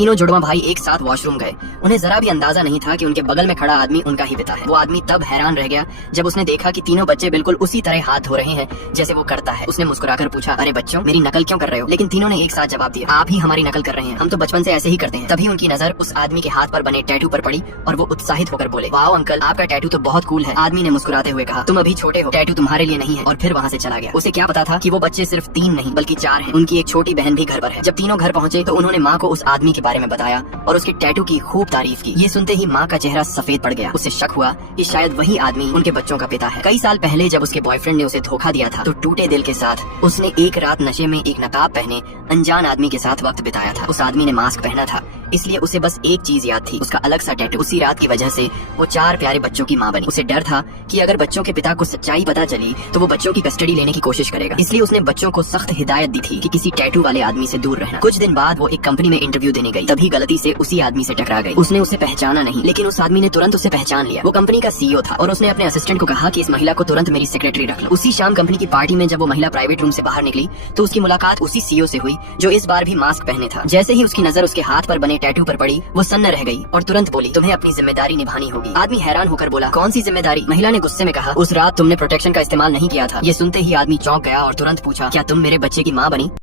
तीनों जुड़वा भाई एक साथ वॉशरूम गए। उन्हें जरा भी अंदाजा नहीं था कि उनके बगल में खड़ा आदमी उनका ही पिता है। वो आदमी तब हैरान रह गया जब उसने देखा कि तीनों बच्चे बिल्कुल उसी तरह हाथ धो रहे हैं जैसे वो करता है। उसने मुस्कुराकर पूछा, अरे बच्चों, मेरी नकल क्यों कर रहे हो? लेकिन तीनों ने एक साथ जवाब दिया, आप ही हमारी नकल कर रहे हैं, हम तो बचपन से ऐसे ही करते हैं। तभी उनकी नजर उस आदमी के हाथ पर बने टैटू पर पड़ी और वो उत्साहित होकर बोले, वाओ अंकल, आपका टैटू तो बहुत कूल है। आदमी ने मुस्कुराते हुए कहा, तुम अभी छोटे हो, टैटू तुम्हारे लिए नहीं है, और फिर वहाँ से चला गया। उसे क्या पता था कि वो बच्चे सिर्फ 3 नहीं बल्कि 4 हैं। उनकी एक छोटी बहन भी घर पर है। जब तीनों घर पहुँचे तो उन्होंने माँ को उस आदमी के बारे में बताया और उसके टैटू की खूब तारीफ की। ये सुनते ही माँ का चेहरा सफेद पड़ गया। उसे शक हुआ कि शायद वही आदमी उनके बच्चों का पिता है। कई साल पहले जब उसके बॉयफ्रेंड ने उसे धोखा दिया था तो टूटे दिल के साथ उसने एक रात नशे में एक नकाब पहने अनजान आदमी के साथ वक्त बिताया था। उस आदमी ने मास्क पहना था, इसलिए उसे बस एक चीज याद थी, उसका अलग सा टैटू। उसी रात की वजह से वो 4 प्यारे बच्चों की माँ बनी। उसे डर था कि अगर बच्चों के पिता को सच्चाई पता चली तो वो बच्चों की कस्टडी लेने की कोशिश करेगा। इसलिए उसने बच्चों को सख्त हिदायत दी थी कि किसी टैटू वाले आदमी से दूर रहना। कुछ दिन बाद वो एक कंपनी में इंटरव्यू देने गई, तभी गलती से उसी आदमी से टकरा गई। उसने उसे पहचाना नहीं, लेकिन उस आदमी ने तुरंत उसे पहचान लिया। वो कंपनी का सीईओ था और उसने अपने असिस्टेंट को कहा कि इस महिला को तुरंत मेरी सेक्रेटरी रख लो। उसी शाम कंपनी की पार्टी में जब वो महिला प्राइवेट रूम से बाहर निकली तो उसकी मुलाकात उसी सीईओ से हुई जो इस बार भी मास्क पहने था। जैसे ही उसकी नजर उसके हाथ पर बने टैटू पर पड़ी वो सन्न रह गई और तुरंत बोली, तुम्हें अपनी जिम्मेदारी निभानी होगी। आदमी हैरान होकर बोला, कौन सी जिम्मेदारी? महिला ने गुस्से में कहा, उस रात तुमने प्रोटेक्शन का इस्तेमाल नहीं किया था। ये सुनते ही आदमी चौंक गया और तुरंत पूछा, क्या तुम मेरे बच्चे की माँ बनी?